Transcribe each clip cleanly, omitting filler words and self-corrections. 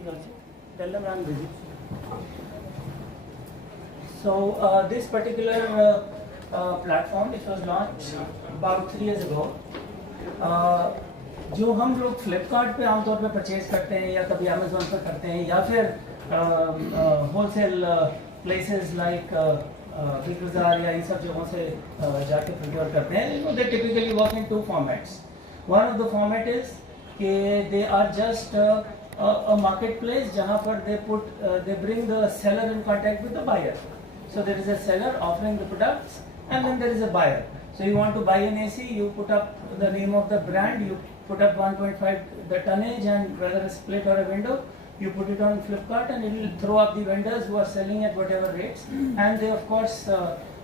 something also. Tell them I'm busy. So this particular platform, which was launched about 3 years ago, जो हम लोग फ्लिपकार्ट पे आमतौर पे परचेज करते हैं या कभी अमेजोन पर करते हैं या फिर होलसेल प्लेसेस लाइक बिग बाजार या इन सब जगहों से जाके प्रोक्योर करते हैं, they typically work in 2 formats. One of the format is कि they are just a marketplace जहाँ पर they bring the seller in contact with the buyer. So there is a seller offering the products and then there is a buyer. So you want to buy an AC, you put up the name of the brand, you put up 1.5 the tonnage and whether a split or a window, you put it on Flipkart and it will throw up the vendors who are selling at whatever rates, and they of course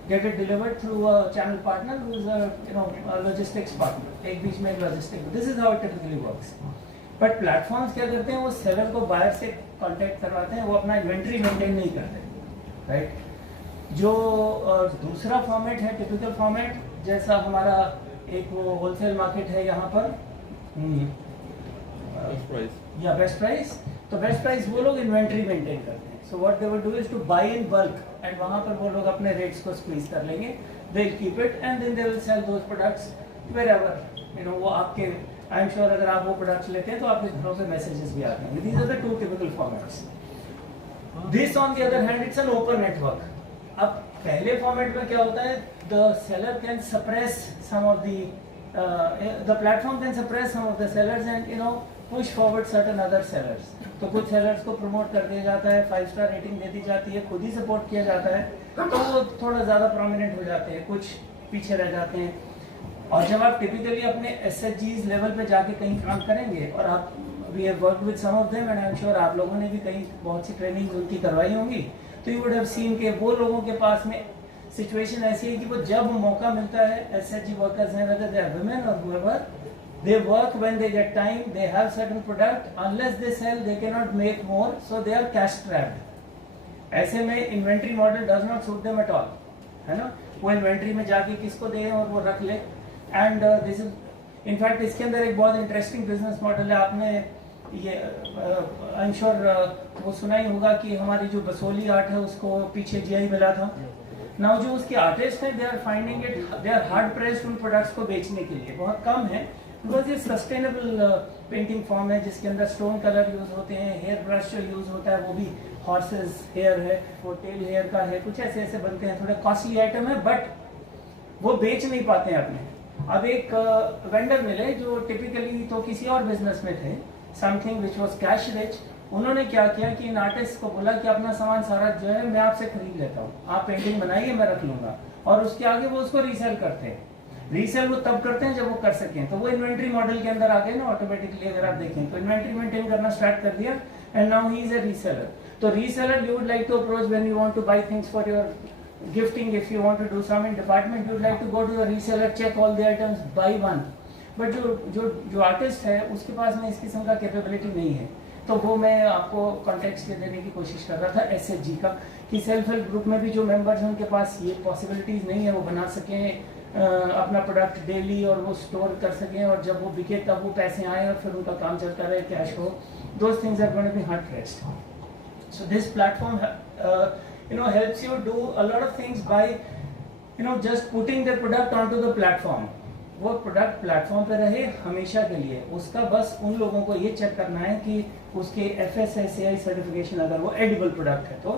get it delivered through a channel partner who is a logistics partner. एक बीच में एक logistic. This is how it typically works. But platforms क्या करते हैं, वो सेलर को बायर से कांटेक्ट करवाते हैं, वो अपना इन्वेंट्री मेंटेन नहीं करते, राइट. जो दूसरा फॉर्मेट है टिपिकल फॉर्मेट, जैसा हमारा एक वो होलसेल मार्केट है यहाँ पर या बेस्ट प्राइस, तो बेस्ट प्राइस वो लोग इन्वेंट्री मेंटेन करते हैं. So what they will do is to buy in bulk and वहाँ पर वो लोग अपने रेट्स को स्क्वीज कर लेंगे, they will keep it and then they will sell those products wherever. वो आपके आई एम श्योर अगर आप वो प्रोडक्ट्स लेते हैं तो आपके घरों पे मैसेजेस भी आते हैं. These are the 2 typical formats. This on the other hand it's an open network. अब पहले फॉर्मेट में क्या होता है, the seller can suppress some of the platform can suppress some of the sellers and push forward certain other sellers. तो कुछ सेलर्स को प्रमोट कर दिया जाता है, 5 स्टार रेटिंग दे दी जाती है, खुद ही सपोर्ट किया जाता है, तो वो थोड़ा ज़्यादा प्रोमिनेंट हो जाते हैं, कुछ पीछे रह जाते हैं. और जब आप टिपिकली अपने SHGs लेवल पे जाके कहीं काम करेंगे, और आप we have worked with some of them and I am sure आप लोगों ने भी कहीं बहुत सी ट्रेनिंग उनकी करवाई होंगी, तो यू वुड हैव सीन के वो लोगों के पास में सिचुएशन ऐसी है कि वो जब मौका मिलता है, SHG वर्कर्स हैं वेदर दे आर वुमेन और whoever, they work when they get time, they have certain product, unless they sell they cannot make more, so they are cash trapped. ऐसे में inventory model does not suit them at all, है ना. वो इन्वेंट्री में जाके किसको दे और वो रख ले. एंड दिस इज इनफैक्ट इसके अंदर एक बहुत इंटरेस्टिंग बिजनेस मॉडल है. आपने ये आई एम श्योर वो सुना ही होगा कि हमारी जो बसोली आर्ट है उसको पीछे GI मिला था. नाउ जो उसके आर्टिस्ट हैं, they are finding it, they are hard pressed उन प्रोडक्ट्स को बेचने के लिए. बहुत कम है बिकॉज ये सस्टेनेबल पेंटिंग फॉर्म है जिसके अंदर स्टोन कलर यूज होते हैं, हेयर ब्रश जो यूज होता है वो भी हॉर्सेस हेयर है, वो टेल हेयर का है, कुछ ऐसे ऐसे बनते हैं. थोड़े कॉस्टली आइटम है बट वो बेच नहीं पाते हैं अपने. अब एक वेंडर मिले जो टिपिकली तो किसी और बिजनेस में थे, something which was cash rich. उन्होंने क्या किया कि इन आर्टिस्ट को बोला कि अपना सामान सारा जो है मैं आपसे खरीद लेता हूँ, आप पेंटिंग बनाइए मैं रख लूंगा, और उसके आगे वो उसको रीसेल करते हैं. रीसेल वो तब करते हैं जब वो कर सकें, तो वो इन्वेंट्री मॉडल के अंदर आ गए ना ऑटोमेटिकली. अगर आप देखें तो इन्वेंट्री मेंटेन करना स्टार्ट कर दिया and now he is a reseller. तो reseller you would like to approach when you want to buy things for your gifting. If you want to do some in department, you would like to go to the reseller, check all the items, buy one. But जो आर्टिस्ट है उसके पास में इस किस्म का कैपेबिलिटी नहीं है. तो वो मैं आपको कॉन्टेक्स्ट देने की कोशिश कर रहा था SHG का, कि सेल्फ हेल्प ग्रुप में भी जो मेंबर्स हैं उनके पास ये पॉसिबिलिटीज नहीं है, वो बना सकें अपना प्रोडक्ट डेली और वो स्टोर कर सकें, और जब वो बिके तब वो पैसे आए और फिर उनका काम चलता रहे, कैश हो. Those things are going to be hard pressed. So this platform helps you do a lot of things by just putting the product onto the platform. वो प्रोडक्ट प्लेटफॉर्म पे रहे हमेशा के लिए. उसका बस उन लोगों को ये चेक करना है कि उसके FSSAI सर्टिफिकेशन, अगर वो एडिबल प्रोडक्ट है तो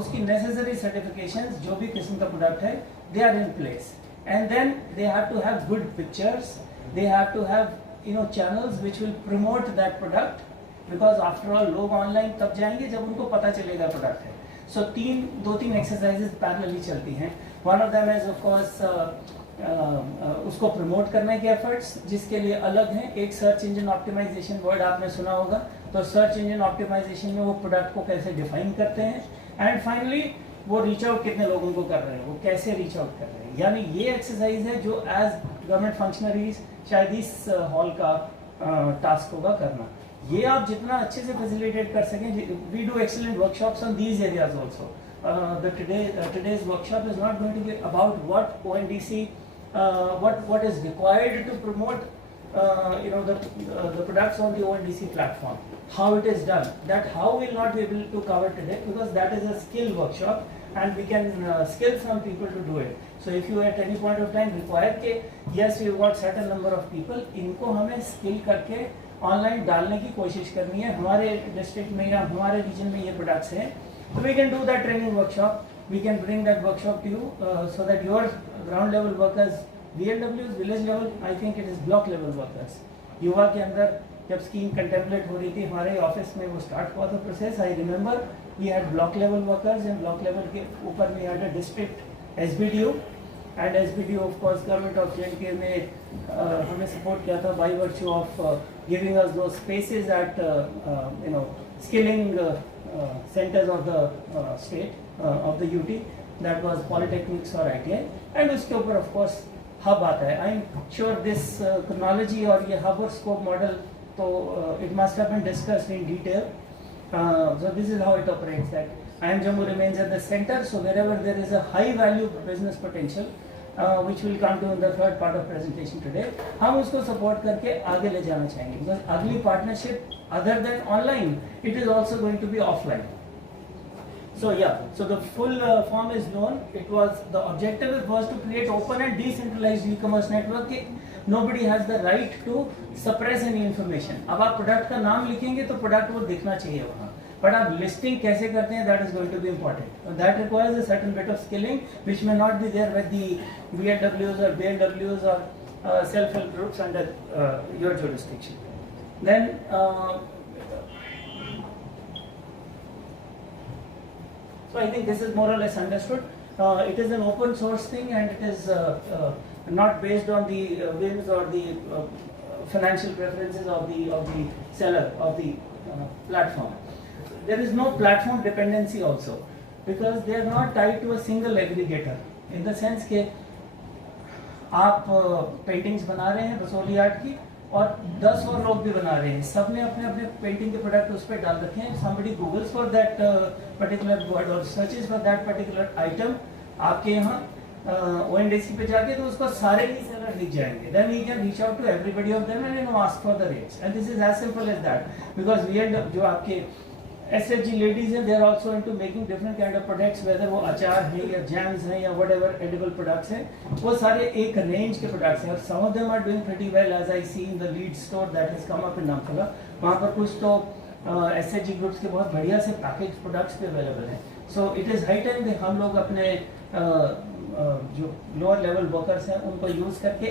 उसकी नेसेसरी सर्टिफिकेशंस जो भी किस्म का प्रोडक्ट है they are in place. And then they have to have good pictures, they have to have channels which will promote that product, because after all लोग ऑनलाइन तब जाएंगे जब उनको पता चलेगा प्रोडक्ट है. सो 2-3 एक्सरसाइजेज पैरेलली चलती हैं. One of them is of course उसको प्रमोट करने के एफर्ट्स, जिसके लिए अलग हैं. एक सर्च इंजन ऑप्टिमाइजेशन वर्ड आपने सुना होगा, तो सर्च इंजन ऑप्टिमाइजेशन में वो प्रोडक्ट को कैसे डिफाइन करते हैं, एंड फाइनली वो रीच आउट कितने लोगों को कर रहे हैं, वो कैसे रीच आउट कर रहे हैं. यानी ये एक्सरसाइज है जो एज गवर्नमेंट फंक्शनरीज शायद इस हॉल का टास्क होगा करना. ये आप जितना अच्छे से फैसिलिटेट कर सकें. We do excellent workshops on these areas also. Today's workshop is not going to be about what ONDC, what is required to promote the products on the ONDC platform. how it is done. That how we'll not be able to cover today because that is a skill workshop and we can skill some people to do it. So if you at any point of time require के yes we've got certain number of people, इनको हमें skill करके ऑनलाइन डालने की कोशिश करनी है. हमारे डिस्ट्रिक्ट में या हमारे रीजन में ये प्रोडक्ट्स हैं, तो we can do that training workshop. We can bring that workshop to you so that your ground level workers, VLWs, village level, I think it is block level workers. युवा के अंदर जब स्कीम कंटेम्पलेट हो रही थी हमारे ऑफिस में वो स्टार्ट हुआ था process. I remember we had block level workers and block level के ऊपर we had a district SBDO and SBDO of course government of J ने हमें सपोर्ट किया था by virtue of giving us दो spaces at skilling centres of the state of the UT. That was polytechnics और ITI and उसके ऊपर of course hub आता है. I am sure this chronology और ये हब और स्कोप मॉडल तो it must have been discussed in detail. So this is how it operates. That IIM Jammu remains at the center. So wherever there is a high value business potential, which will come to in the third part of presentation today, हम उसको support करके आगे ले जाना चाहेंगे. Because अगली partnership other than online, it is also going to be offline. So yeah, so the full form is known. It was the objective was to create open and decentralized e-commerce network. Nobody has the right to suppress any information. अब आप प्रोडक्ट का नाम लिखेंगे तो प्रोडक्ट वो दिखना चाहिए वहाँ, बट आप लिस्टिंग कैसे करते हैं that is going to be important. That requires a certain bit of skilling which may not be there with the VLWs or BLWs or self-help groups under your jurisdiction. Then so I think this is more or less understood. It is an open source thing and it is not based on the whims or the financial preferences of the seller of the platform. There is no platform dependency also because they are not tied to a single aggregator. In the sense के आप पेंटिंग्स बना रहे हैं रसोली आर्ट की और 10 और लोग भी बना रहे हैं, सब ने अपने अपने पेंटिंग के प्रोडक्ट उस पर डाल रखे हैं. somebody googles for that particular word or searches for that particular item आपके यहाँ ONDC पे जाके तो उसको सारे ही सेलर दिख जाएंगे. then we can reach out to everybody of them and ask for the rates and this is as simple as that because we end up जो आपके SFG ladies हैं, they are also into making different kind of products, whether वो अचार है या jams हैं या whatever edible products हैं, वो सारे एक range के products हैं और some of them are doing pretty well as I see in the lead store that has come up in Namfala. वहाँ पर कुछ तो SFG groups के बहुत बढ़िया से packaged products भी available हैं. So it is high time कि हम लोग अपने जो lower level workers हैं उनको use करके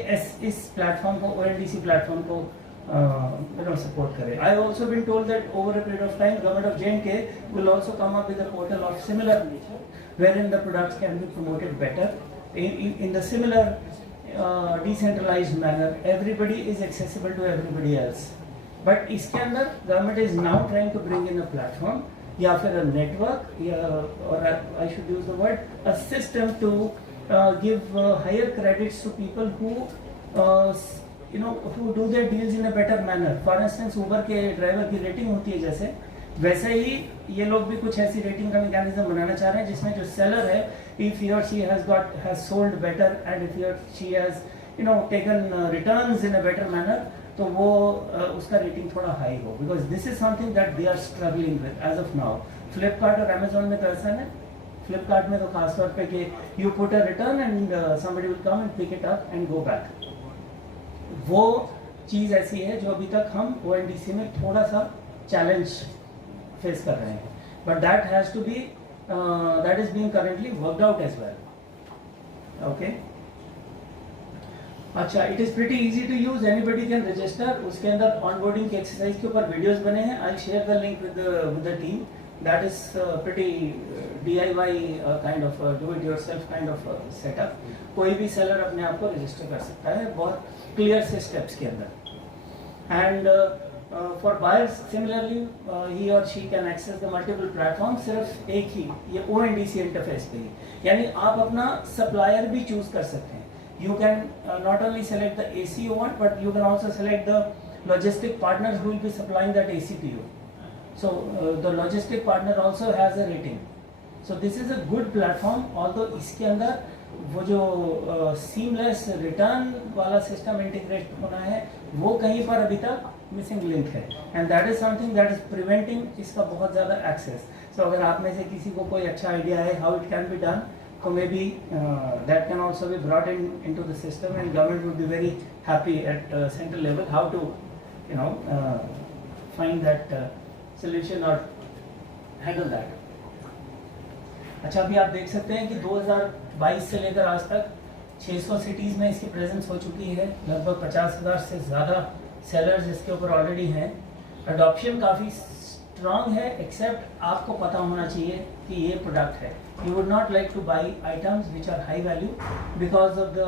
इस platform को ONDC platform को support kare. I also been told that over a period of time, government of J&K will also come up with a portal of similar nature, wherein the products can be promoted better in the similar decentralized manner. Everybody is accessible to everybody else. But इसके अंदर government is now trying to bring in a platform या फिर a network or I should use the word a system to give higher credits to people who who do their deals in a better manner. For instance, Uber के ड्राइवर की रेटिंग होती है जैसे, वैसे ही ये लोग भी कुछ ऐसी रेटिंग का मैकेनिज्म बनाना चाह रहे हैं जिसमें जो सेलर है, if he or she has sold better and if he or she has taken returns in a better manner, तो वो उसका रेटिंग थोड़ा हाई हो. Because this is something that they are struggling with as of now. Flipkart और Amazon में तो ऐसा है. Flipkart में तो खासतौर पे कि you put a return and somebody will come and pick it up and go back. वो चीज़ ऐसी है जो अभी तक हम ONDC में थोड़ा सा चैलेंज फेस कर रहे हैं, but that has to be that is being currently worked out as well. Okay, अच्छा, it is pretty easy to use, anybody can register. उसके अंदर ऑनबोर्डिंग के एक्सरसाइज के ऊपर वीडियोस बने हैं. I share the link with the team. That is pretty DIY kind of do it yourself kind of setup. कोई भी सेलर अपने आप को रजिस्टर कर सकता है बहुत क्लियर से स्टेप्स के अंदर. And for buyers similarly he और she can access the multiple platform. सिर्फ एक ही ये ONDC इंटरफेस पे ही, यानी आप अपना सप्लायर भी चूज कर सकते हैं. You can not only select the AC you want, but you can also select the logistic partners who will be supplying that AC to you. So the logistic partner also has a rating. So this is a good platform. Although इसके अंदर वो जो seamless return वाला system integrate होना है वो कहीं पर अभी तक मिसिंग लिंक है, and that is something that is preventing इसका बहुत ज़्यादा एक्सेस. सो अगर आप में से किसी को कोई अच्छा आइडिया है how it can be done, so maybe that can also be brought into the system, and government would be very happy at central level how to find that solution or handle that. अच्छा, अभी आप देख सकते हैं कि 2022 से लेकर आज तक 600 सिटीज़ में इसकी प्रेजेंस हो चुकी है. लगभग 50,000 से ज़्यादा सेलर्स इसके ऊपर ऑलरेडी हैं. अडॉप्शन काफ़ी स्ट्रॉन्ग है, एक्सेप्ट आपको पता होना चाहिए कि ये प्रोडक्ट है. You would not like to buy items which are high value because of the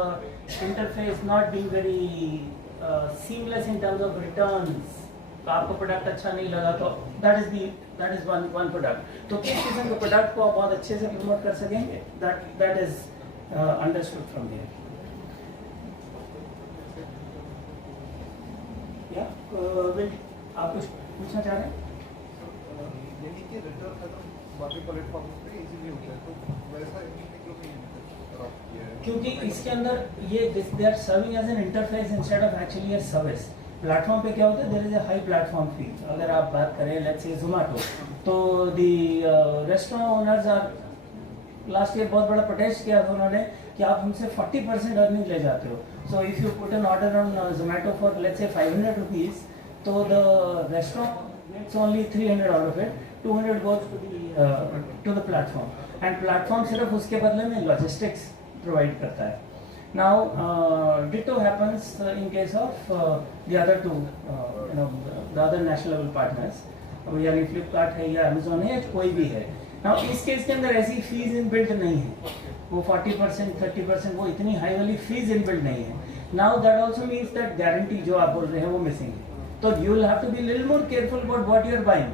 interface not being very seamless in terms of returns. तो आपको प्रोडक्ट अच्छा नहीं लगा तो that is one product. तो किस किस्म के प्रोडक्ट को आप बहुत अच्छे से प्रमोट कर सकेंगे, that is understood from there. आप कुछ पूछना चाह रहे हैं? बाकी प्लेटफॉर्म पे इजीली होता है, तो वैसा क्योंकि इसके अंदर ये they are serving as an interface instead of actually a service. Platform पे क्या होता है, there is a high platform fee. अगर आप बात करें लेट्स से जोमेटो, तो the restaurant owners are last year बहुत बड़ा प्रोटेस्ट किया था उन्होंने कि आप हमसे 40% अर्निंग ले जाते हो. So if you put an order on Zomato for let's say 500 rupees, तो the restaurant gets only 300 out of it. 200 goes to the platform, and platform सिर्फ उसके बदले में लॉजिस्टिक्स प्रोवाइड करता है. Now ditto happens in case of the other two the other national level partners, यानी फ्लिपकार्ट है या अमेजोन है या कोई भी है. Now इस केस के अंदर ऐसी फीस इनबिल्ट नहीं है, वो 40% 30% वो इतनी हाई वाली फीस इनबिल्ट नहीं है. Now that also means that guarantee जो आप बोल रहे हैं वो मिसिंग है. तो you will have to be little more careful about what you are buying.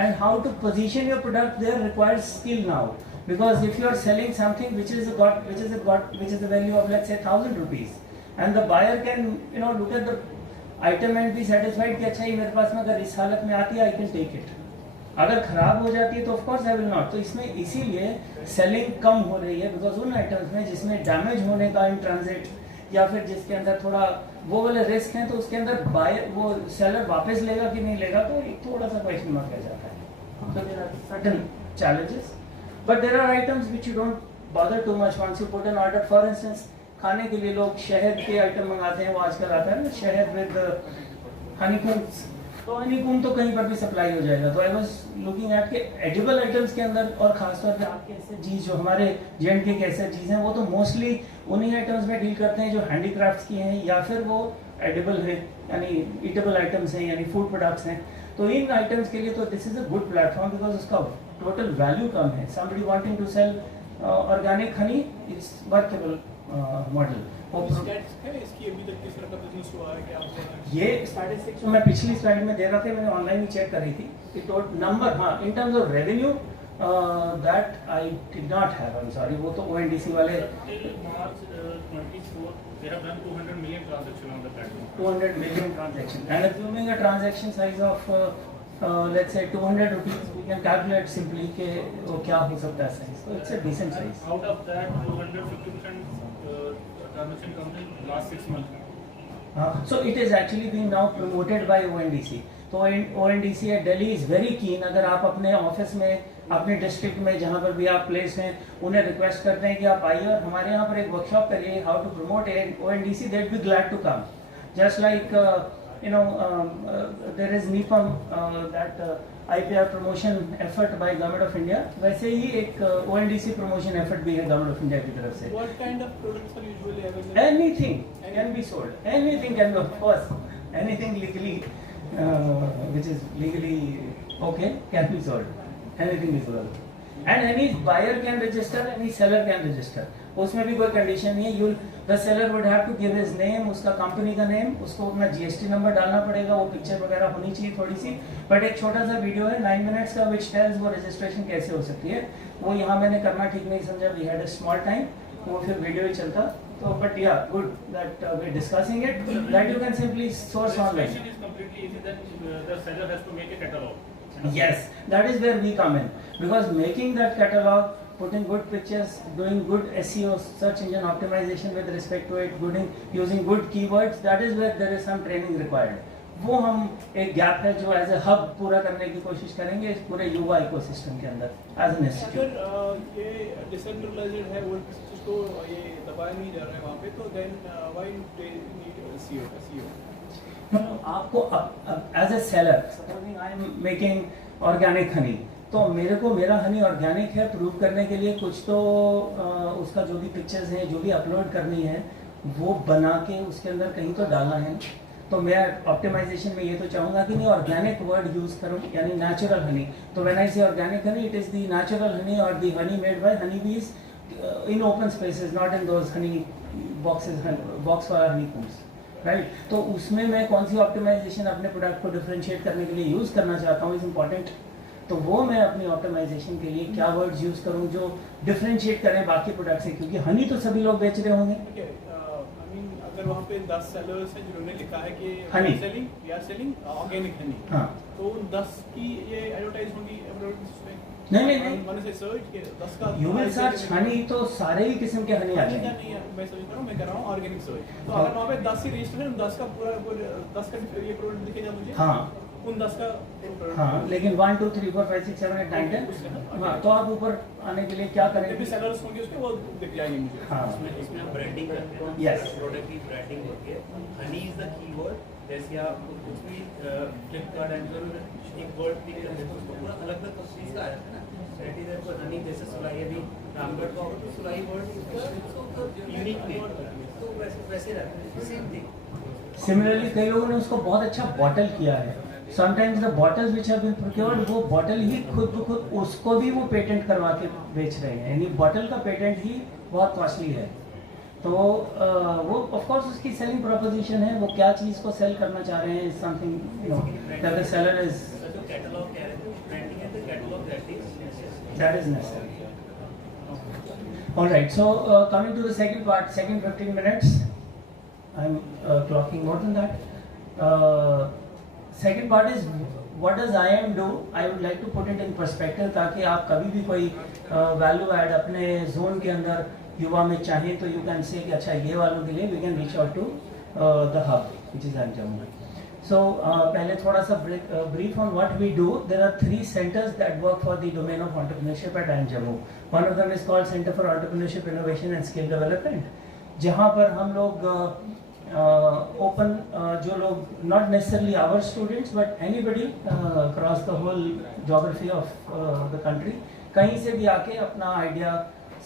And how to position your product there requires skill now, because if you are selling something which is the value of let's say 1,000 rupees, and the buyer can look at the item and be satisfied कि अच्छा ये मेरे पास में अगर इस हालत में आती है I can take it. अगर खराब हो जाती है तो of course I will not. तो इसमें इसीलिए सेलिंग कम हो रही है, because उन आइटम्स में जिसमें डैमेज होने का इन ट्रांजिट या फिर जिसके अंदर थोड़ा वो वाले रिस्क हैं, तो उसके अंदर बायर वो सेलर वापस लेगा कि नहीं लेगा, तो एक थोड़ा सा क्वेश्चन मार्क रह जाता है. So there are certain challenges, but there are items which you don't bother too much once you put an order. For instance, खाने के लिए लोग शहद के आइटम मंगाते हैं, वो आजकल आता है ना शहद विद हनीकूम. तो हनीकूम तो कहीं पर भी सप्लाई हो जाएगा. तो आई वाज लुकिंग एट के एडिबल आइटम्स के अंदर, और खासतौर पे आपके ऐसे चीज़ जो हमारे जेंट के कैसे चीज़ हैं, वो तो मोस्टली उन्हीं आइटम्स में डील करते हैं जो हैंडीक्राफ्ट्स की हैं या फिर वो एडिबल है यानी ईटेबल आइटम्स हैं यानी फूड प्रोडक्ट्स हैं. तो इन आइटम्स के लिए तो this is a good platform, because उसका टोटल वैल्यू कम है. Somebody wanting to sell organic honey is workable model. इसकी अभी तक किस तरह का बिजनेस हुआ है क्या? ये 6.5 मैं पिछली स्लाइड में दे रहा था, मैंने ऑनलाइन ही चेक करी थी कि टोटल नंबर, हाँ, इन terms of revenue that I did not have, I am sorry, वो तो ONDC वाले they have done 200 million transactions on the platform. 200 million transactions, and assuming a transaction size of let's say 200 rupees, we can calculate simply कि वो क्या हो सकता है size. So it's a decent size. Out of that 250% transaction comes in last 6 months. So it is actually being now promoted by ONDC. तो ONDC at Delhi is very keen. अगर आप अपने ऑफिस में अपने डिस्ट्रिक्ट में जहाँ पर भी आप प्लेस हैं, उन्हें रिक्वेस्ट करते हैं कि आप आइए और हमारे यहाँ पर एक वर्कशॉप करिए how to promote ONDC, they would be glad to come. Just like there is NIPAM, that IPR promotion effort by Government of India, वैसे ही एक ONDC promotion effort भी है Government of India की तरफ से. What kind of products are usually available? Anything can be sold. Anything can be, of course, anything legally which is legally okay can be sold. Anything is sold. And any buyer can register, any seller can register. उसमें भी कोई कंडीशन नहीं है. The seller would have to give his name, उसका कंपनी का नेम, उसको अपना GST number डालना पड़ेगा, वो पिक्चर वगैरह होनी चाहिए थोड़ी सी. बट एक छोटा सा वीडियो है 9 मिनट्स का which tells वो रजिस्ट्रेशन कैसे हो सकती है. वो यहाँ मैंने करना ठीक नहीं समझा, we had a small time, वो फिर वीडियो ही चलता. तो but yeah, good that we're discussing it. That you can simply source online. Registration is completely easy. Then the seller has to make a catalog. Yes, that is where we come in, because making that catalog, putting good pictures, doing good SEO, search engine optimization with respect to it, using good keywords, that is where there is some training required. वो हम एक गैप है जो as a hub पूरा करने की कोशिश करेंगे इस पूरे युवा इकोसिस्टम के अंदर एज एन इंस्टीट्यूट। अगर ये डिसेंट्रलाइज्ड है, वर्ल्ड को ये दबाया नहीं जा रहा है वहाँ पे, तो then why they need CEO? आपको as a seller, supposing I am making organic honey, तो मेरे को मेरा हनी ऑर्गेनिक है प्रूव करने के लिए कुछ तो उसका जो भी पिक्चर्स हैं, जो भी अपलोड करनी है, वो बना के उसके अंदर कहीं तो डालना है। तो मैं ऑप्टिमाइजेशन में ये तो चाहूँगा कि नहीं ऑर्गेनिक वर्ड यूज़ करूँ, यानी नेचुरल हनी। तो when I say organic honey, it is the natural honey और the honey made by honey bees in open spaces, not in those honey boxes, box वाला हनी कूम्स, राइट। तो उसमें मैं कौन सी ऑप्टिमाइजेशन अपने प्रोडक्ट को डिफरेंशिएट करने के लिए यूज़ करना चाहता हूँ इज़ इम्पॉर्टेंट। तो वो मैं अपनी ऑप्टिमाइजेशन के लिए क्या वर्ड्स यूज़ करूँ जो डिफरेंशिएट करें बाकी प्रोडक्ट से, क्योंकि हनी तो सभी लोग बेच रहे होंगे। अगर वहाँ पे 10 सेलर्स हैं जिन्होंने लिखा है कि honey we are selling organic honey, हाँ, तो उन 10 की ये एडवर्टाइज होंगी नहीं, मैंने से सर्च के 10 का यू विल सर्च हनी तो सारे ही किस्म के हनी आ जाएंगे। नहीं है, मैं समझ रहा हूँ, मैं कर रहा हूँ ऑर्गेनिक सर्च। तो अगर वहाँ पे 10 ही रजिस्टर है, 10 का पूरा 10 का ये प्रोडक्ट दिखेगा मुझे, हाँ उन 10 का हाँ, लेकिन 1 2 3 4 5 6 7 8 9 10, हाँ, तो आप ऊपर आने के लिए क्या करेंगे? सेलर्स होंगे उसके, वो दिख जाएंगे मुझे। हाँ, इसमें आप ब्रांडिंग करते हैं, Yes. प्रोडक्ट की ब्रांडिंग होती है। हनी इज द कीवर्ड, जैसे आप कुछ भी फ्लिपकार्ट एंड एक वर्ड क्लिक करते हैं तो उसको पूरा अलग अलग चीज़ का आ जाता है ना। दैट इज फॉर हनी, जैसे सुलाई, अभी रामगढ़ का होगा तो सुलाई वर्ड यूनिक नेम, तो वैसे रहता है सेम थिंग। सिमिलरली कई लोगों ने उसको बहुत अच्छा बॉटल किया है। Sometimes the bottles which have been procured, वो बॉटल ही खुद ब खुद उसको भी वो पेटेंट करवा के बेच रहे हैं, यानी बॉटल का पेटेंट ही बहुत कॉस्टली है। तो वो ऑफ कोर्स उसकी सेलिंग प्रोपोजिशन है, वो क्या चीज़ को सेल करना चाह रहे हैं, something you know that the seller is जो कैटलॉग कह रहे थे, ब्रांडिंग है तो catalogue that is necessary. All right, so coming to the second part, second 15 minutes, I'm clocking more than that. Second part is what does IM do? I would like to put it in perspective ताकि आप कभी भी कोई value add अपने जोन के अंदर युवा में चाहें तो यू कैन से कि अच्छा ये वालों के लिए we can reach out to the hub which is IM Jammu. So पहले थोड़ा सा brief on what we do. There are 3 centers that work for the domain of entrepreneurship at IM Jammu. One of them is called Center for Entrepreneurship, Innovation and Skill Development, जहाँ पर हम लोग open जो लोग not necessarily our students but anybody across the whole geography of the country कहीं से भी आके अपना आइडिया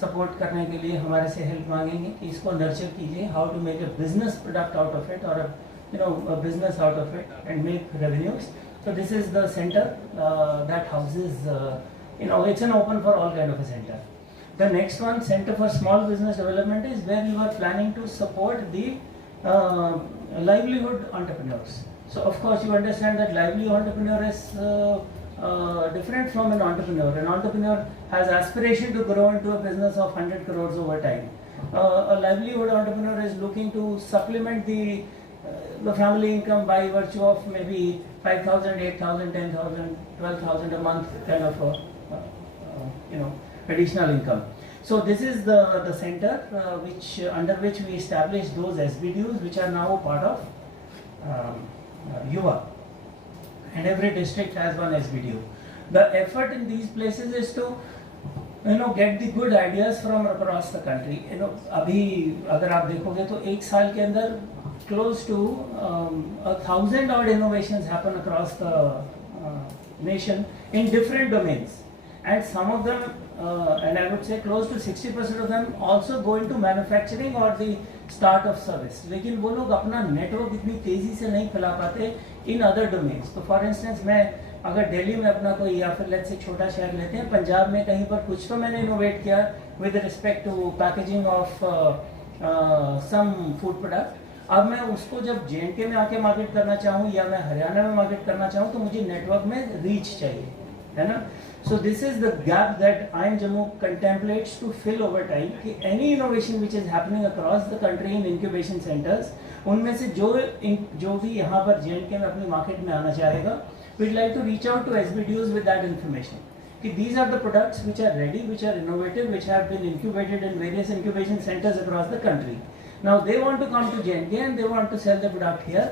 सपोर्ट करने के लिए हमारे से हेल्प मांगेंगे कि इसको नर्चर कीजिए, how to make a business product out of it और a business out of it and make revenues. So this is the center that houses it's an open for all kind of a center. The next one, Center for Small Business Development, is where you are planning to support the livelihood entrepreneurs. So of course you understand that livelihood entrepreneur is different from an entrepreneur. An entrepreneur has aspiration to grow into a business of 100 crores over time. A livelihood entrepreneur is looking to supplement the family income by virtue of maybe 5,000, 8,000, 10,000, 12,000 a month kind of additional income. So this is the center which under which we establish those SBDUs which are now part of Yuva, and every district has one SBDU. The effort in these places is to get the good ideas from across the country. अभी अगर आप देखोगे तो एक साल के अंदर close to 1,000 odd innovations happen across the nation in different domains, and some of them and I would say close to 60% of them also go into manufacturing or the start of service. लेकिन वो लोग अपना नेटवर्क इतनी तेजी से नहीं फैला पाते in other domains. तो फॉर इंस्टेंस मैं अगर दिल्ली में अपना कोई या फिर लेट्स से छोटा शहर लेते हैं, पंजाब में कहीं पर कुछ तो मैंने इनोवेट किया with respect to packaging of some food product. अब मैं उसको जब JNK में आके मार्केट करना चाहूँ या मैं हरियाणा में मार्केट करना चाहूँ तो मुझे नेटवर्क में रीच चाहिए, है ना। So this is the gap that IM Jammu contemplates to fill over time कि any innovation which is happening across the country in incubation centers, उनमें से जो भी यहाँ पर JNK में अपनी मार्केट में आना चाहेगा, we'd like to reach out to SBDUs with that information. These are the products which are ready, which are innovative, which have been incubated in various incubation centers across the country. Now they want to come to JNK and they want to sell the product here.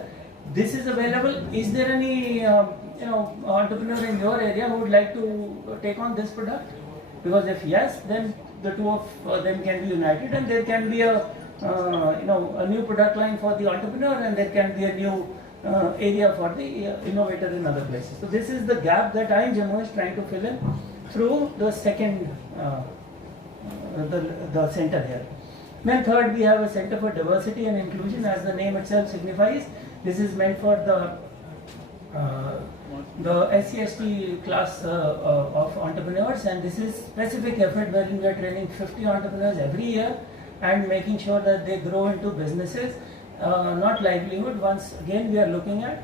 this is available. Is there any entrepreneur in your area who would like to take on this product? Because if yes, then the two of them can be united, and there can be a new product line for the entrepreneur, and there can be a new area for the innovator in other places. So this is the gap that IIM Jammu is trying to fill in through the second the center here. Then third, we have a Center for Diversity and Inclusion. As the name itself signifies, this is meant for the SC/ST class of entrepreneurs, and this is specific effort wherein we are training 50 entrepreneurs every year and making sure that they grow into businesses, not livelihood. Once again, we are looking at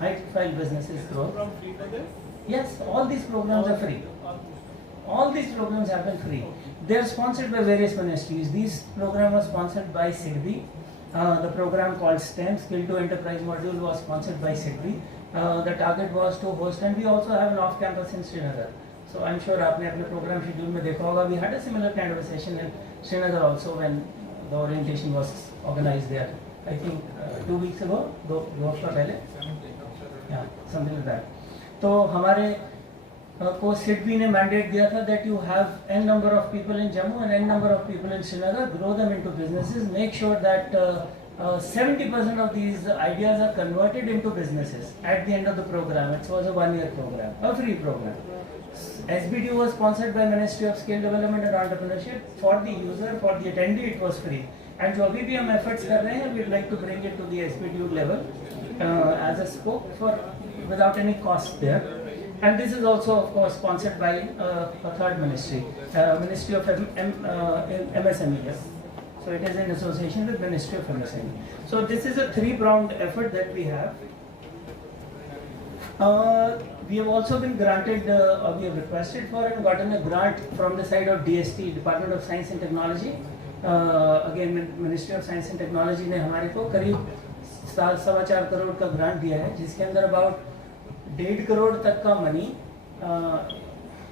high-profile businesses growth. Program free for them? Yes, all these programs are free. All these programs have been free. They are sponsored by various ministries. These programs were sponsored by SIGBI. The program called STEM, Skill to Enterprise module, was sponsored by SIGBI. The target was to host, and we also have an off-campus in Srinagar. So I'm sure आपने अपने program schedule में देखा होगा. We had a similar kind of a session in Srinagar also when the orientation was organized there. I think 2 weeks ago, 2 हफ्ता पहले. Yeah, something like that. तो हमारे को सिडबी ने मैंडेट दिया था that you have n number of people in Jammu and n number of people in Srinagar, grow them into businesses, make sure that 70% of these ideas are converted into businesses at the end of the program. It was a 1-year program, a free program. SBDU was sponsored by Ministry of Skill Development and Entrepreneurship. For the user, for the attendee, it was free. And जो अभी भी हम efforts कर रहे हैं, we'd like to bring it to the SBDU level as a scope for without any cost there. And this is also, of course, sponsored by a third ministry, Ministry of MSME. Yes. So it is in association with Ministry of MSME. So this is a 3-pronged effort that we have. We have also been granted, we have requested for and gotten a grant from the side of DST, Department of Science and Technology. Again, Ministry of Science and Technology ने हमारे को करीब 4.25 करोड़ का ग्रांट दिया है, जिसके अंदर about 1.5 करोड़ तक का money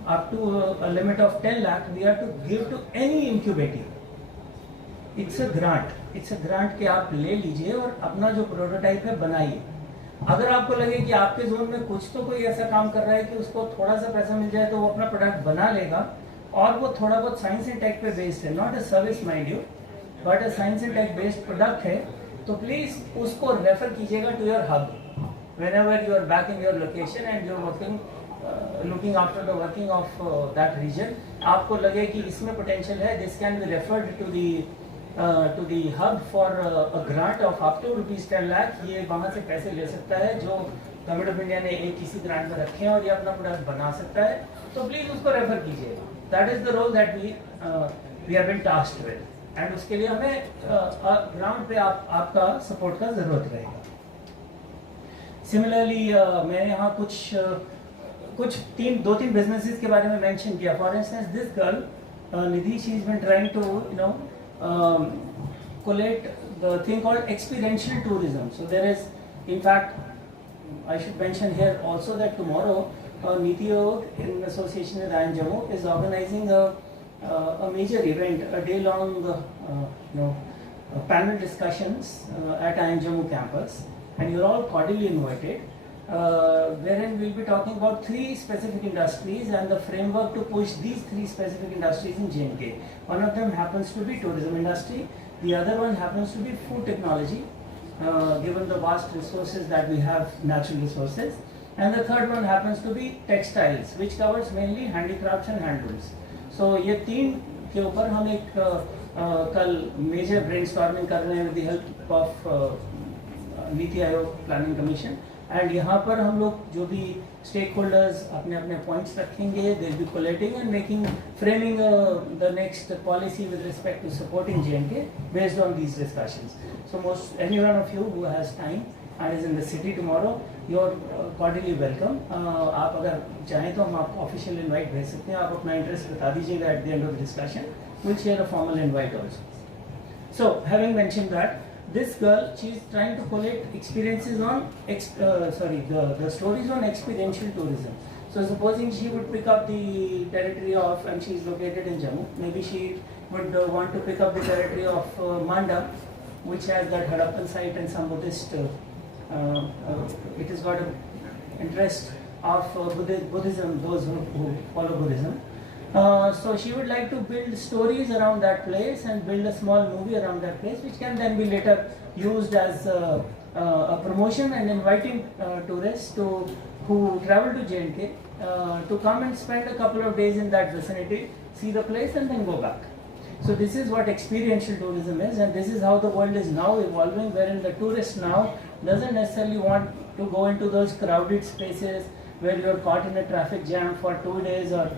up to a limit of 10 lakh we have to give to any incubator. It's a grant. It's a grant कि आप ले लीजिए और अपना जो प्रोटोटाइप है बनाइए. अगर आपको लगे कि आपके जोन में कुछ तो कोई ऐसा काम कर रहा है कि उसको थोड़ा सा पैसा मिल जाए तो वो अपना प्रोडक्ट बना लेगा और वो थोड़ा बहुत साइंस एंड टेक पे बेस्ड है, not a service mind you but a science and tech based product है, तो प्लीज उसको रेफर कीजिएगा to your hub whenever you are back in your location and you are working looking after the working of that region. आपको लगे कि इसमें potential है, this can be referred to the hub for a grant of up to rupees 10 lakh. ये वहाँ से पैसे ले सकता है जो गवर्नमेंट ऑफ इंडिया ने एक किसी ग्रांट में रखे हैं और ये अपना प्रोडक्ट बना सकता है, तो प्लीज उसको रेफर कीजिए. That is the role that we have been tasked with, and उसके लिए हमें ग्राउंड पे आपका सपोर्ट का जरूरत रहेगा. सिमिलरली मैंने यहाँ कुछ 2-3 बिजनेसेस के बारे में मेंशन किया. For instance this girl Nidhi, she is been trying to collate the thing called experiential tourism. So there is, in fact, I should mention here also that tomorrow Niti Aayog in association with IIM Jammu is organizing a major event, a day-long panel discussions at IIM Jammu campus, and you're all cordially invited. Wherein we'll be talking about 3 specific industries and the framework to push these 3 specific industries in J&K. One of them happens to be tourism industry, the other one happens to be food technology, given the vast resources that we have, natural resources, and the third one happens to be textiles, which covers mainly handicrafts and handlooms. So ये 3 के ऊपर हम एक कल major brainstorming कर रहे हैं with the help of NITI Aayog planning commission. And यहाँ पर हम लोग जो भी स्टेक होल्डर्स अपने अपने पॉइंट्स रखेंगे, they will be collating and making framing the next policy with respect to supporting J&K based on these discussions. So most any one of you who has time and is in the city tomorrow, you are cordially welcome. आप अगर चाहें तो हम आपको official invite भेज सकते हैं. आप अपना इंटरेस्ट बता दीजिएगा at the end of the discussion. Will share a formal invite also. So having mentioned that, this girl, she is trying to collect experiences on the stories on experiential tourism. So supposing she would pick up the territory of, and she is located in Jammu, maybe she would want to pick up the territory of Manda, which has that Harappan site and some Buddhist it has got an interest of Buddhism, those who follow Buddhism. So she would like to build stories around that place and build a small movie around that place, which can then be later used as a promotion and inviting tourists who travel to J&K to come and spend a couple of days in that vicinity, see the place and then go back. So this is what experiential tourism is, and this is how the world is now evolving, wherein the tourist now doesn't necessarily want to go into those crowded spaces where you're caught in a traffic jam for 2 days or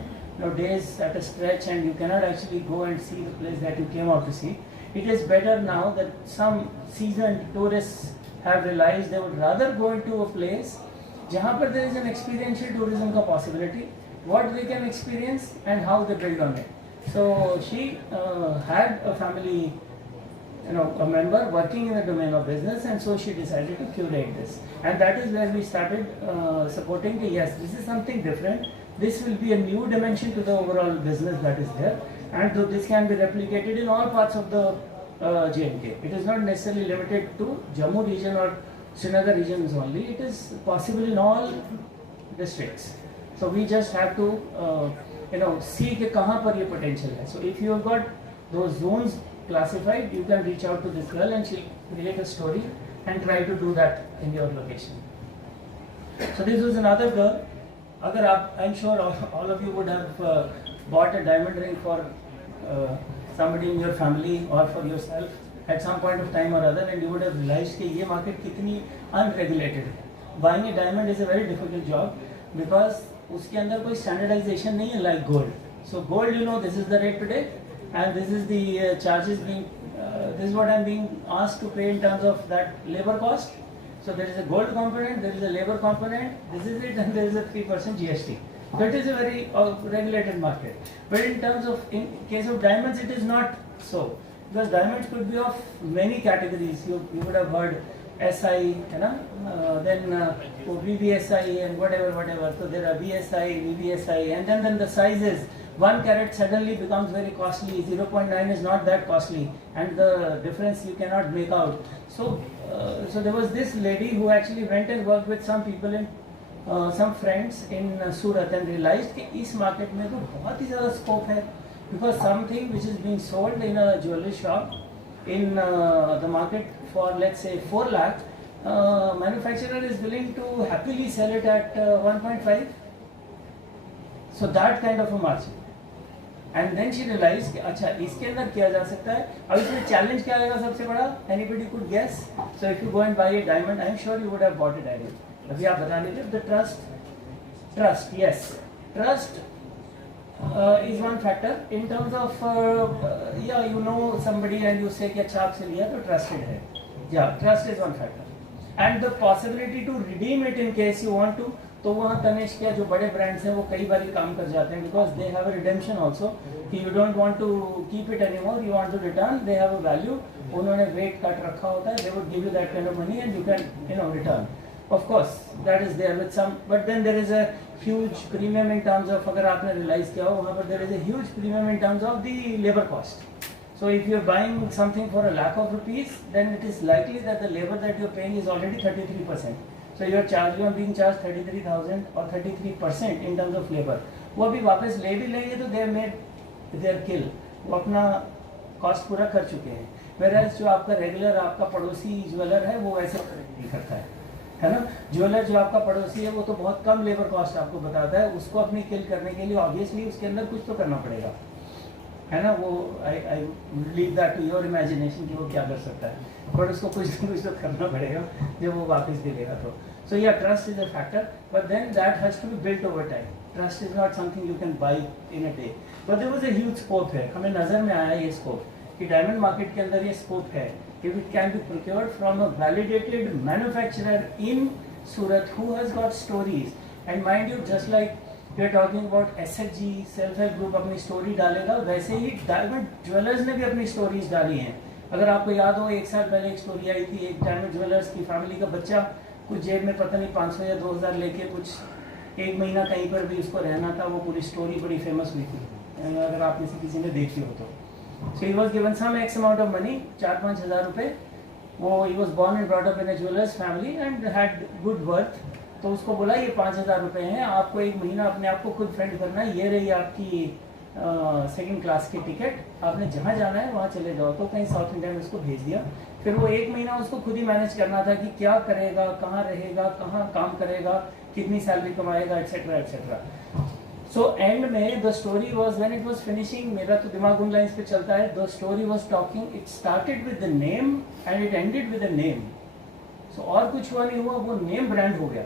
days at a stretch and you cannot actually go and see the place that you came out to see. It is better now that some seasoned tourists have realized they would rather go into a place jahan par there is an experiential tourism ka possibility, what they can experience and how they build on it. So she had a family, a member working in the domain of business, and so she decided to curate this. And that is where we started supporting the, yes, this is something different. This will be a new dimension to the overall business that is there, and this can be replicated in all parts of the J&K. It is not necessarily limited to Jammu region or Srinagar regions only. It is possible in all districts. So we just have to see कि कहाँ पर ये potential है. So if you have got those zones classified, you can reach out to this girl and she'll create a story and try to do that in your location. So this was another girl. अगर आप, I'm sure all of you would have bought a diamond ring for somebody in your family or for yourself at some point of time or other, and you would have realized कि ये market कितनी unregulated है. Buying a diamond is a very difficult job because उसके अंदर कोई standardization नहीं है like gold. So gold, this is the rate today, and this is the charges being, this is what I'm being asked to pay in terms of that labor cost. So there is a gold component, there is a labor component, this is it, and there is a 3% GST. So it is a very regulated market. But in terms of, in case of diamonds, it is not so. Because diamonds could be of many categories. You would have heard SI, then VVSI and whatever. So there are VSI, VVSI, and then the sizes. 1 carat suddenly becomes very costly, 0.9 is not that costly, and the difference you cannot make out. So there was this lady who actually went and worked with some people in some friends in Surat and realized कि इस market में तो बहुत ही ज़्यादा scope है, because something which is being sold in a jewelry shop in the market for, let's say, 4 lakh, manufacturer is willing to happily sell it at 1.5. So that kind of a margin. And then she realized कि अच्छा इसके अंदर किया जा सकता है. अब इसमें challenge क्या आएगा सबसे बड़ा? Anybody could guess? So if you go and buy a diamond, I am sure you would have bought a diamond. अभी आप बता दीजिए. The trust, yes, trust is one factor. In terms of somebody and you say कि अच्छा आपसे लिया तो trusted है. Yeah, trust is one factor. And the possibility to redeem it in case you want to. तो वहाँ तनिष्क या जो बड़े ब्रांड्स हैं वो कई बार काम कर जाते हैं, because they have a redemption also कि you don't want to keep it anymore, you want to return, they have a value, उन्होंने वेट काट रखा होता है, they would give you that kind of money and you can return. Of course that is there with some, but then there is a huge premium in terms of, अगर आपने realise किया हो वहाँ पर there is a huge premium in terms of the labour cost. So if you are buying something for a lakh of rupees, then it is likely that the labor that you are paying is already 33%. So you are being charged 33,000 or 33% in terms of labor. वो अभी वापस ले भी लेंगे तो they made their kill, वो अपना कॉस्ट पूरा कर चुके हैं. Whereas जो आपका रेगुलर आपका पड़ोसी ज्वेलर है वो ऐसे नहीं करता है ना. ज्वेलर जो आपका पड़ोसी है वो तो बहुत कम लेबर कॉस्ट आपको बताता है, उसको अपनी किल करने के लिए ऑब्वियसली उसके अंदर कुछ तो करना पड़ेगा, है ना. वो I leave that to your imagination कि वो क्या कर सकता है, बट उसको कुछ तो करना पड़ेगा जब वो वापस दिलेगा तो. So yeah, trust is a factor, but then that has to be built over time. Trust is not something you can buy in a day. But there was a huge scope है, हमें नज़र में आया ये scope कि diamond market के अंदर ये scope है. If it can be procured from a validated manufacturer in Surat who has got stories, and mind you, just like we are talking about SHG self help group अपनी स्टोरी डालेगा, वैसे ही डायमंड ज्वेलर्स ने भी अपनी स्टोरीज डाली हैं. अगर आपको याद हो 1 साल पहले एक स्टोरी आई थी, एक डायमंड ज्वेलर्स की फैमिली का बच्चा कुछ जेब में पता नहीं 500 या 2000 लेके कुछ 1 महीना कहीं पर भी उसको रहना था. वो पूरी स्टोरी बड़ी फेमस हुई थी, अगर आप में से किसी ने देखी हो तो. So he was given some X amount of money, 4-5 हज़ार रुपये, वो he was born and brought up in a jewellers family and had good worth. तो उसको बोला ये 5,000 रुपये हैं, आपको एक महीना अपने आप को खुद फ्रेंड करना है, ये रही आपकी सेकंड क्लास की टिकट, आपने जहाँ जाना है वहाँ चले जाओ। तो कहीं साउथ इंडिया में उसको भेज दिया। फिर वो एक महीना उसको खुद ही मैनेज करना था कि क्या करेगा, कहाँ रहेगा, कहाँ काम करेगा, कितनी सैलरी कमाएगा, एट्सेट्रा एट्सेट्रा। सो एंड में the story was when it was finishing, मेरा तो दिमाग उन लाइन्स पे चलता है, the story was talking, it started with the name and it ended with the name. So और कुछ हुआ नहीं हुआ, वो नेम ब्रांड हो गया।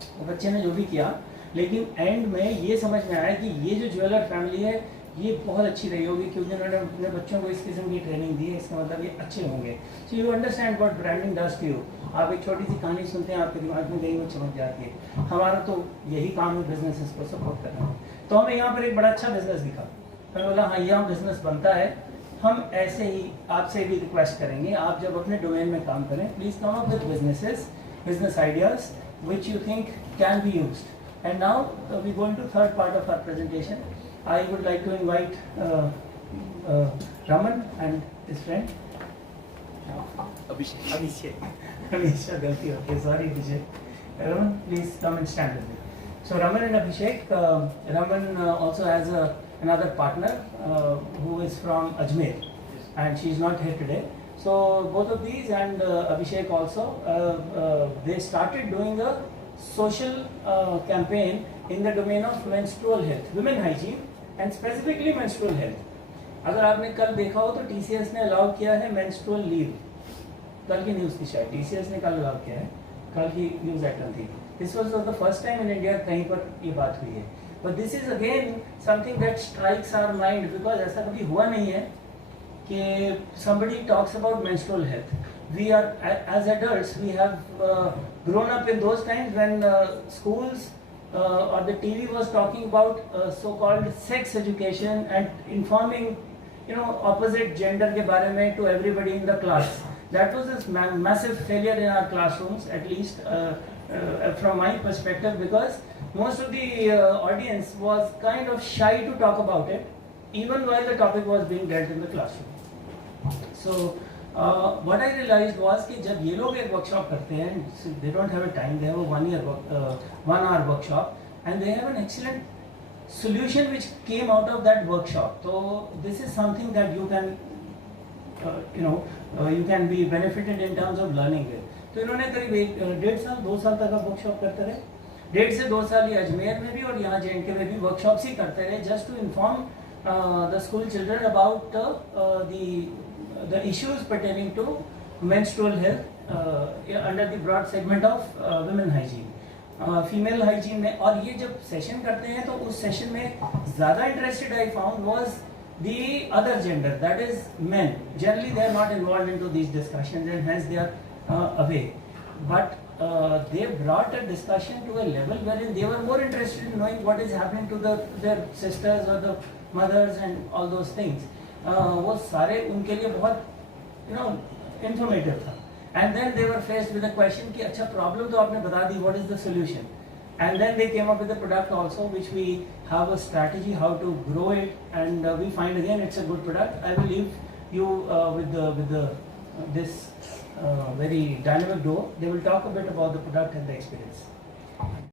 तो बच्चे ने जो भी किया, लेकिन एंड में ये समझ में आया कि ये जो ज्वेलर फैमिली है ये बहुत अच्छी रही होगी, क्योंकि उन्होंने अपने बच्चों को इस किस्म की ट्रेनिंग दी है, इसका मतलब ये अच्छे होंगे। So you understand what branding does to you. आप एक छोटी सी कहानी सुनते हैं, आपके दिमाग में गई वो चमक जाती है। हमारा तो यही काम है बिजनेसेस को सपोर्ट करना। तो हमें यहाँ पर एक बड़ा अच्छा बिजनेस दिखा, मैंने बोला हाँ यहाँ बिजनेस बनता है। हम ऐसे ही आपसे भी रिक्वेस्ट करेंगे, आप जब अपने डोमेन में काम करें, please come up with businesses, business ideas which you think can be used. And now we go into third part of our presentation. I would like to invite Raman and his friend Abhishek. Galti ho gayi, sorry Abhishek. Raman, please come and stand with me. So Raman and Abhishek, Raman also has another partner who is from Ajmer, and she is not here today. So both of these and Abhishek also, they started doing a social campaign in the domain of menstrual health, women hygiene and specifically menstrual health. अगर आपने कल देखा हो तो TCS ने अलाउ किया है menstrual leave, कल की न्यूज़ थी शायद, TCS ने कल अलाउ किया है, कल की न्यूज़ आइटम थी। This was the first time in India कहीं पर ये बात हुई है। But this is again something that strikes our mind because ऐसा कभी हुआ नहीं है कि somebody talks about menstrual health. We are, as adults, we have grown up in those times when schools or the TV was talking about so-called sex education and informing, you know, opposite gender के बारे में to everybody in the class. That was a massive failure in our classrooms, at least from my perspective, because most of the audience was kind of shy to talk about it, even while the topic was being dealt in the classroom. So what I realized was कि जब ये लोग एक workshop करते हैं, they don't have a time, they have a 1 hour workshop and they have an excellent solution which came out of that workshop. So this is something that you can you can be benefited in terms of learning it. तो इन्होंने करीब 1.5 साल 2 साल तक वर्कशॉप करते रहे, 1.5 से 2 साल ये अजमेर में भी और यहाँ JNK में भी वर्कशॉप्स ही करते रहे, just to inform the school children about the issues pertaining to menstrual health under the broad segment of women hygiene, female hygiene में। और ये जब सेशन करते हैं तो उस सेशन में ज़्यादा interested I found was the other gender, that is men. Generally they are not involved into these discussions and hence they are away. But they brought a discussion to a level wherein they were more interested in knowing what is happening to their sisters or the mothers and all those things. वो सारे उनके लिए बहुत informative था। And then they were faced with a question कि अच्छा problem तो आपने बता दी, what is the solution? And then they came up with a product also which we have a strategy how to grow it, and we find again it's a good product. I will leave you with this very dynamic duo. They will talk a bit about the product and the experience.